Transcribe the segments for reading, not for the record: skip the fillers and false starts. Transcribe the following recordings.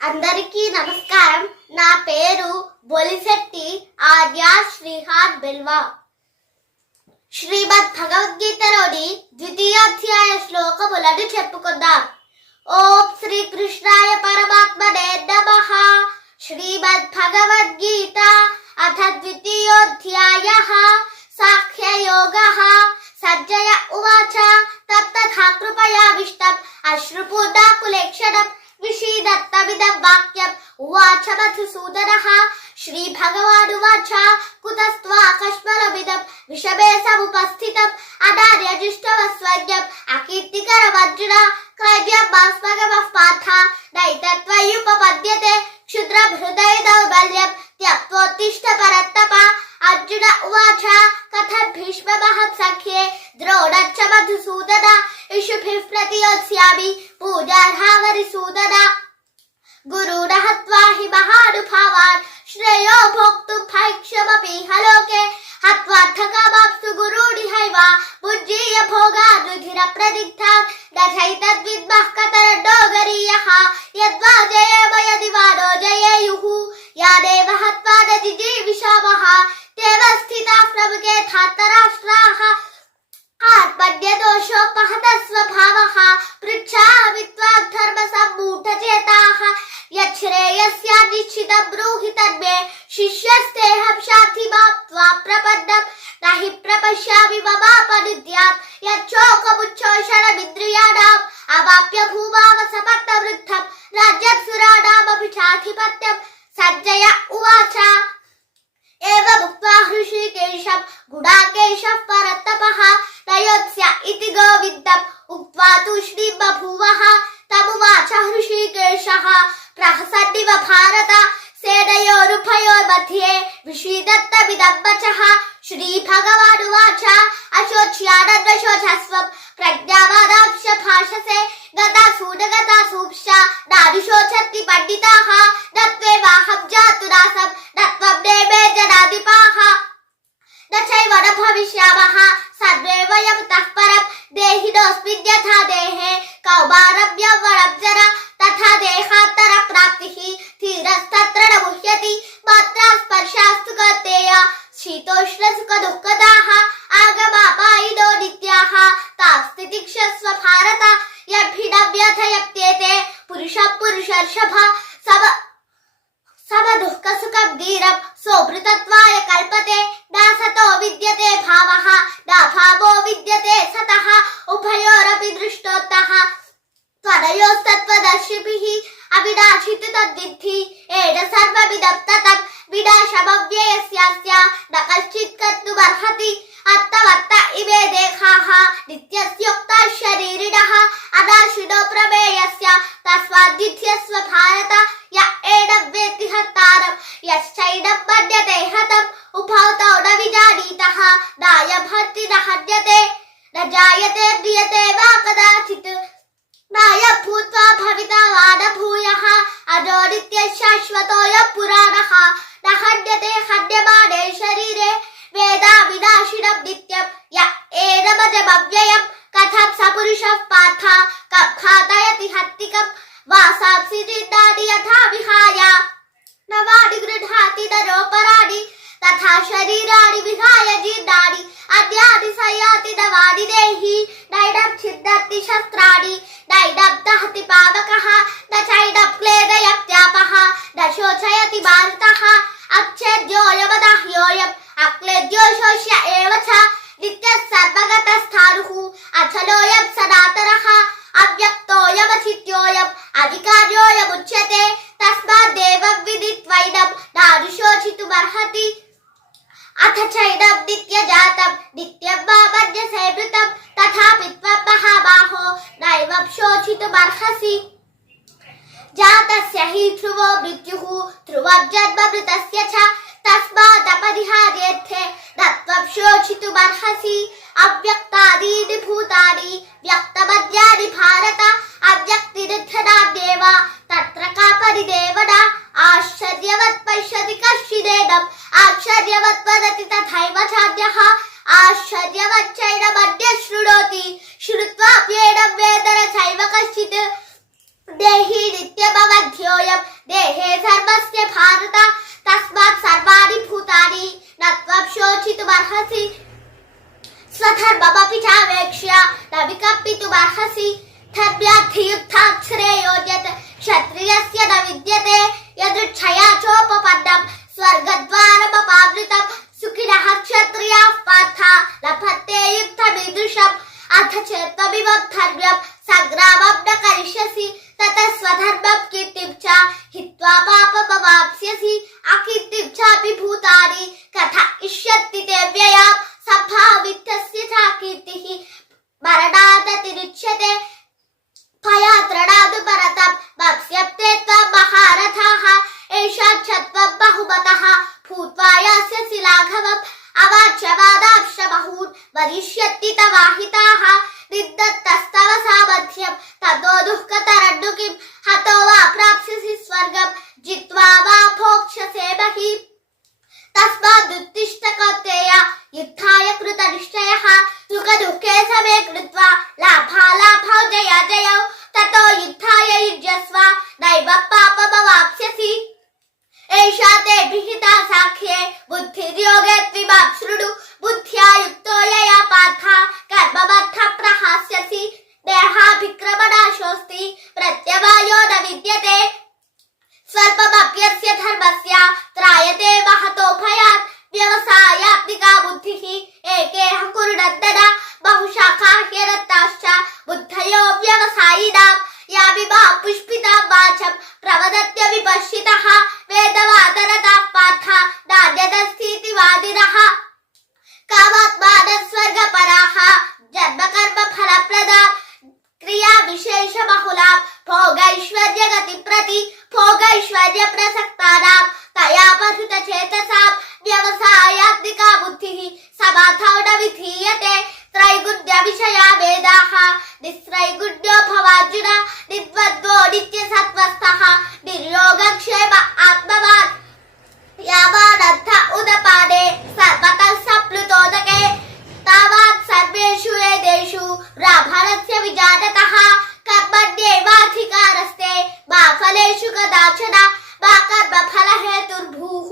అందరికీ నమస్కారం. నా పేరు బొలిశెట్టి ఆర్య శ్రీహార్ బిల్వా. శ్రీమద్ భగవద్గీతలోని ద్వితీయాధ్యాయ శ్లోకములను చెప్పుకుందాం. ఓం శ్రీకృష్ణాయ పరమాత్మనే నమః. శ్రీమద్ భగవద్గీత అథ ద్వితీయోధ్యాయః సాంఖ్యయోగః. సంజయ ఉవాచ తత్తథా కృపయావిష్టం అశ్రుపూర్ణాకులేక్షణం విషీదత్తమిదం వాక్యం ఉవాచ మధుసూదనః. శ్రీ భగవానువాచ కుతస్త్వాకస్మలమిదం విషమే సముపస్థితం అనార్యజుష్టవస్వర్గ్యం అకీర్తికరమర్జున క్రైవ్యం మాస్మగమః పార్థ నైతత్వయుపపద్యతే క్షుద్రం హృదయ దౌర్బల్యం త్యక్తోత్తిష్ఠ పరత్తప. అర్జున ఉవాచ కథం భీష్మమహం సంఖ్యే ద్రోణశ్చ మధుసూదన ఇషుభిః ప్రతియోత్స్యామి పూజార్హావరిసూదన. గురుణ హత్వా హి మహానుభావాన్ శ్రేయో భోక్తుం భైక్షమపీహ లోకే హత్వార్థకామాప్సు గురూణిహైవ భుజ్యీయ భోగాన్ రుధిర ప్రదిగ్ధాన్ నచైతద్విద్మః కతరన్నో గరీయః యద్వా జయేమ యది వా నో జయేయుః యాదేవ హత్వా న జిజీవిషామః తేవ స్థితాః ప్రముఖే ధార్తరాష్ట్రాః ఆత్మన్యదోషోపహత స్వభావః పృచ్ఛామి త్వాం ధర్మసమ్మూఢచేతాః యచ్ఛ్రేయస్య నిశ్చితం బ్రూహి తన్మే శిష్యస్తేహం శాంతి మాం త్వాం ప్రపన్నం నహి ప్రపశ్యామి మమాపనిద్యాత్ యచ్చోకముచ్చోషణమింద్రియాణాం అవాప్య భూమావసపర్ణవృద్ధం రాజ్యసురాణామపి చాధిపత్యం. సంజయ ఉవాచ ఏవముక్త్వా హృషీకేశం గుడాకేశః పరత్తపః నయోత్స్య ఇతి గోవిందం ఉక్త్వా తూష్ణీం బభూవః. తమువాచ హృషీకేశః ప్రహసన్నివ భారత సేనయోరుభయోర్मध्ये విషీదత్తమిదం వచః. శ్రీ భగవానువాచ అశోచ్యానన్వశోచస్వం ప్రజ్ఞావాదాంశ భాషసే గతాసూనగతాసూంశ్చ నానుశోచంతి పండితాః నత్వేవాహం జాతునాసం నత్వం నేమే జనాధిపాః నచైవ న భవిష్యామః సర్వే వయం తః పరం దేహినోऽస్మిన్ యథా దేహే కౌమారం యౌవనం జరా తథా దేహాంతర ప్రాప్తిః ధీరస్తత్ర న ముహ్యతి మాత్రా స్పర్శాస్తు కౌంతేయ శీతోష్ణ సుఖ దుఃఖదాః ఆగమాపాయినో నిత్యాః తాః స్థితిక్షస్వ భారత యద్భినం వ్యథయప్యేతే పురుషం పురుషర్షభ సమదుఃఖ సుఖం ధీరం సోమృతత్వాయ కల్పతే నాసతో విద్యతే భావః నాభావో విద్యతే సతః ఉభయోరపి దృష్టోత్తః త్వనయోస్తత్వదర్శిభిః అవినాశితు తద్విద్ధి ఏన సర్వమిదం తతం వినాశమవ్యయస్యాస్య న కశ్చిత్ కర్తుమర్హతి. అత్తవత్త ఇమే దేహాః నిత్యస్యోక్తాః శరీరిణః అనాశినో ప్రమేయస్య తస్మాద్విధ్యస్వ భారత య ఏనం వేత్తి హర్తారం యశ్చైనం మన్యతే హతం ఉభౌ తౌ న విజానీతః నాయం హర్తి న హన్యతే న జాయతే మ్రియతే వా కదాచిత్ నాయం భూత్వా భవితా వా న భూయః అజో నిత్యః శాశ్వతోऽయం పురాణః న హన్యతే హన్యమానే శరీరే వేదా వినాశినం నిత్యం య ఏనమజమవ్యయం కథం సపురుషః పార్థ కం ఘాతయతి హత్తికం వాసాంసి నిందాని యథా విహాయ నవాని గృహాతి నరోపరాణి తథా శరీరాణి విహాయ జీర్ణాని అన్యాని సంయాతి నవాని దేహి నైనం ఛిద్దతి శస్త్రాణి నైనం దహతి పావకః న చైనం క్లేదయత్యాపః న శోచయతి మారుతః అచ్ఛేద్యోయమదహ్యోయం అక్లేద్యో శోష్య ఏవ చ నిత్యః సర్వగతస్థాణుః అచలోయం సనాతనః అవ్యక్తోయమచిత్యోయం అధికార్యోయముచ్యతే తస్మాద్దేవం విదిత్వైనం నానుశోచితుమర్హతి. అథ చైనం నిత్యజాతం నిత్యం వా మన్యసే మృతం తథాపి త్వం మహాబాహో నైవం శోచితుమర్హసి. జాతస్య హి ధ్రువో మృత్యుః ధ్రువం జన్మ మృతస్య చ తస్మాదపరిహార్యేర్థే న త్వం శోచితుమర్హసి. అవ్యక్తాదీని భూతాని వ్యక్తమద్యాని భారత అవ్యక్తినిధనాన్యేవ తత్ర కా పరిదేవన. ఆశ్చర్యవత్ పశ్యతి కశ్చిదేనం ఆశ్చర్యవత్ వదతి తథైవ చాన్యః ఆశ్చర్యవచ్చైనమన్యః శృణోతి శృత్వాప్యేనం వేదన చైవ కశ్చిత్ దేహి నిత్యమవధ్యోయం क्षितुमर्हसि धर्म्याधियुद्धात् श्रेयोजत् क्षत्रियस्य न विद्यते यदृच्छया चोपपन्नं स्वर्गद्वारमपावृतं सुखिनः क्षत्रियाः पार्थ लभन्ते युद्धमीदृशम् अथ चेत्त्वमिमं धर्म्यं सङ्ग्रामं न करिष्यसि ततः स्वधर्मं कीर्तिं च हित्वा पापमवाप्स्यसि अकीर्तिं चापि भूतानि कथयिष्यन्ति ते व्ययां सम्भावितस्य च कीर्तिः मरणादतिरिच्यते त्वया तृणादु परतं वक्ष्यन्ते त्वं महारथाः येषां च त्वं बहुमतः भूत्वा यास्यसि लाघवम् अवाच्यवादांशबहून् वदिष्यन्ति तवाहिताः निन्दन्तस्तव सामर्थ्यं ततो दुःखतरन्नु किं हतो वा प्राप्स्यसि स्वर्गं जित्वा वा भोक्ष्यसे महीम् तस्मादुत्तिष्ठ कौन्तेय युद्धाय कृतनिश्चयः सुखदुःखे समे कृत्वा लाभालाभौ जयाजयौ ततो युद्धाय युज्यस्व नैवं पापमवाप्स्यसि एषा ते विहिता साख्ये बुद्धिर्योगे त्विमां शृणु बुद्ध्या युक्तो यया पार्थ कर्ममर्थं प्रहास्यसि देहाभिक्रमणाशोऽस्ति प्रत्यवायो न विद्यते स्वल्पमप्यस्य धर्मस्य त्रायते महतो भयात् व्यवसायात्मिका बुद्धिः एकेह कुरुनन्दन बहुशाखा ह्यनन्ताश्च बुद्धयो व्यवसायिनां यामिमा पुष्पितां वाचं प्रवदत्य विपश्चितः वेदवादरतां पार्थ नान्यदस्तीति वादिनः कामात्मानः स्वर्गपराः जन्मकर्मफलप्रदां क्रियाविशेषबहुलां भोगैश्वर्यगतिं प्रति भोगैश्वर्यप्रसक्तानां तया पथितचेतसां व्यवसायात्मिका बुद्धिः समाधौ न विधीयते त्रैगुण्यविषया वेदाः निस्त्रैगुण्यो भवार्जुन निर्द्वन्द्वो नित्यसत्त्वस्थः निर्योगक्षेम आत्मवान् यावानन्त उदपाने सर्वतः सम्प्लुतोदके तावत् सर्वेषु वेदेषु ब्राह्मणस्य विजानतः कर्मण्येवाधिकारस्ते मा फलेषु कदाचन मा कर्मफलहेतुर्भूः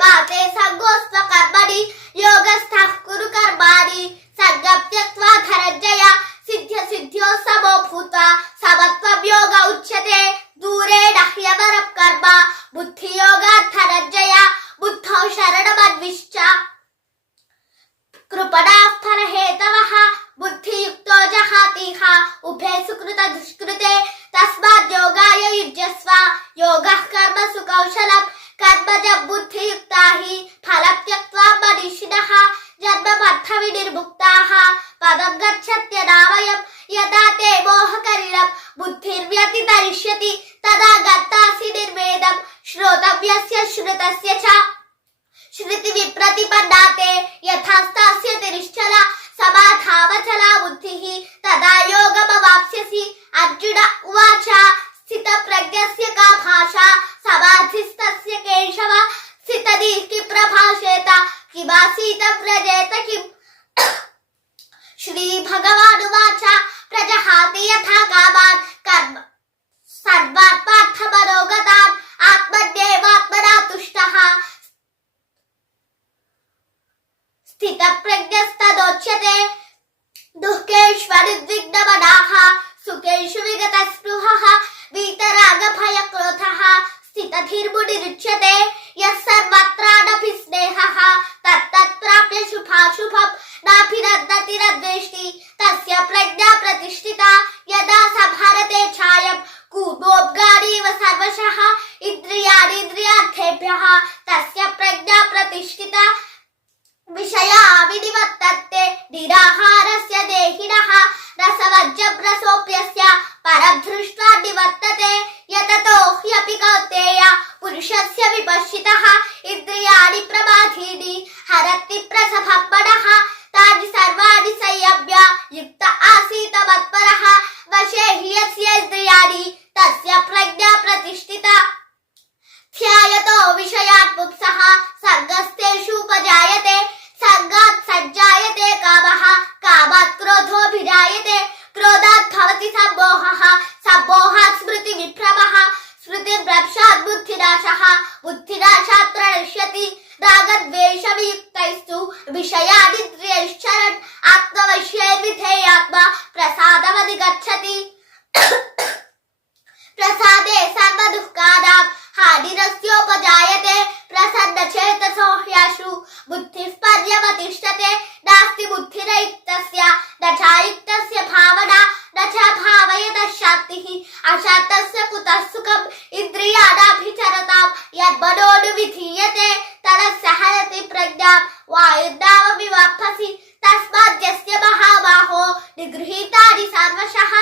मा ते सङ्गोऽस्त्वकर्मणि योगस्थः कुरु कर्माणि सङ्गं त्यक्त्वा धनञ्जय सिद्ध्यसिद्ध्यो समो भूत्वा समत्वं योग उच्यते दूरेण ह्यवरं कर्म बुद्धियोगात् धनञ्जय बुद्धौ शरणमन्विश्च कृपणाः फलहेतवः बुद्धियुक्तो जहातीह उभे सुकृतदुष्कृते तस्माद् योगाय युज्यस्व योगः कर्मसु कौशलं कर्मजं बुद्धियुक्ता हि फलं त्यक्त्वा मनीषिणः जन्मबद्धविनिर्मुक्ताः पदं गच्छत्यनावयं यदा ते मोहकरिणं बुद्धिर्व्यतितरिष्यति तदा गतासि निर्वेदं श्रोतव्यस्य श्रुतस्य च श्रुतिविप्रतिपन्ना ते यथास्तास्यति निश्चला समाधावचला बुद्धिः तदा योगमवाप्स्यसि अर्जुन उवाच स्थितप्रज्ञस्य का भाषा समाधिस्तस्य केशव स्थितधीः किं प्रभाषेत किमासीत व्रजेत किम् श्रीभगवानुवाच प्रजहाति यथा कामान् कर्म सर्वान् पार्थमनोगतान् आत्मन्येवात्मना तुष्टः स्थितप्रज्ञस्तदोच्यते दुःखेष्वनुद्विग्नमनाः सुखेषु विगतस्पृहः वीतरागभयक्रोधः स्थितधीर्मुनिरुच्यते यः सर्वत्राणभिः स्नेहः तत्तत्प्राप्य शुभाशुभं नाभिनन्दति न द्वेष्टि तस्य प्रज्ञा प्रतिष्ठिता यदा सभारते छायं कूर्मोद्गारीव सर्वशः इन्द्रियाणीन्द्रियार्थेभ्यः तस्य प्रज्ञा प्रतिष्ठिता विषया विनिवर्तन्ते निराहारस्य देहिनः रसवर्जं रसोऽप्यस्य परं दृष्ट्वा निवर्तते यततो ह्यपि कौन्तेय पुरुषस्य विपश्चितः इन्द्रियाणि प्रमाथीनि हरति प्रसभं मनः तानि सर्वाणि संयम्य युक्त आसीत मत्परः वशे हि यस्य इन्द्रियाणि तस्य प्रज्ञा प्रतिष्ठिता ध्यायतो विषयान् पुंसः सर्गस्तेषूपजायते सर्गात् सञ्जायते कामः कामात् क्रोधोऽभिजायते क्रोधात् भवति सम्मोहः सम्मोहात् स्मृतिविभ्रमः स्मृतिर्भ्रंशात् बुद्धिनाशः बुद्धिनाशात् प्रणश्यति రాగద్వేష వియుక్తైస్తు విషయానిద్రియైశ్చరన్ ఆత్మవశ్యే విధేయాత్మ ప్రసాదమది గచ్చతి ప్రసాదే సర్వ దుఃఖానాం హానిరస్యోపజాయతే ప్రసన్న చేతసో హ్యాశు బుద్ధిః పర్యవతిష్ఠతే నాస్తి బుద్ధిరయుక్తస్య న చాయుక్తస్య భావనా న చ భావయతః శాంతిః అశాంతస్య కుతః సుఖం ఇంద్రియాణాభిచరతాం యన్మనోను విధీయతే తదస్య హరతి ప్రజ్ఞాం వాయుర్నావమివాప్యసి తస్మాత్ యస్య మహాబాహో నిగృహీతాని సర్వశః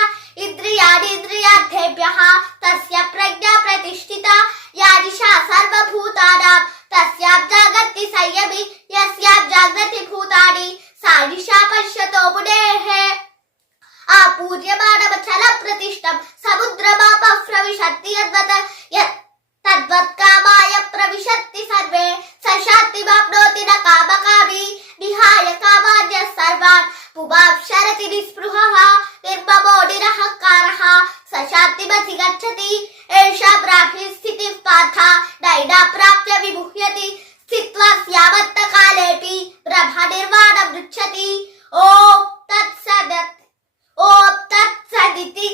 ఇంద్రియాణీంద్రియార్థేభ్యః తస్య ప్రజ్ఞా ప్రతిష్ఠితా యానిషా సర్వభూతానాం తస్యాం జాగర్తి సంయమి యస్యాం జాగ్రతి భూతాని సా నిశా పశ్యతో మునేః ఆపూర్యమానమచల ప్రతిష్టం సముద్రమాపః ప్రవిశత్తి తద్వత్ కామాయ ప్రవిశత్తి సర్వే స శాంతిమాప్నోతి న కామకామి నిహాయ కామాన్యః సర్వాన్ పుమాక్షరతి నిస్పృహః నిర్మమో నిరహంకారః స శాంతిమతి గచ్చతి ఏషా బ్రాహ్మీ స్థితిః పార్థ నైనా ప్రాప్య విముహ్యతి స్థిత్వా స్యావంత కాలేపి బ్రహ్మనిర్వాణం గచ్చతి ఓం తత్సదితి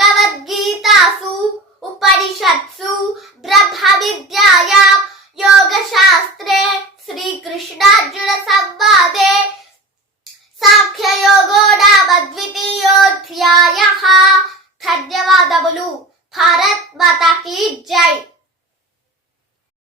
శ్రీమద్భగవద్గీతాసు ఉపనిషత్సు బ్రహ్మ విద్యాయాం యోగశాస్త్రే శ్రీకృష్ణార్జున సంవాదే సాంఖ్యయోగో నామ ద్వితీయోధ్యాయః. ధన్యవాదములు. భారత్ మాతా కీ జై.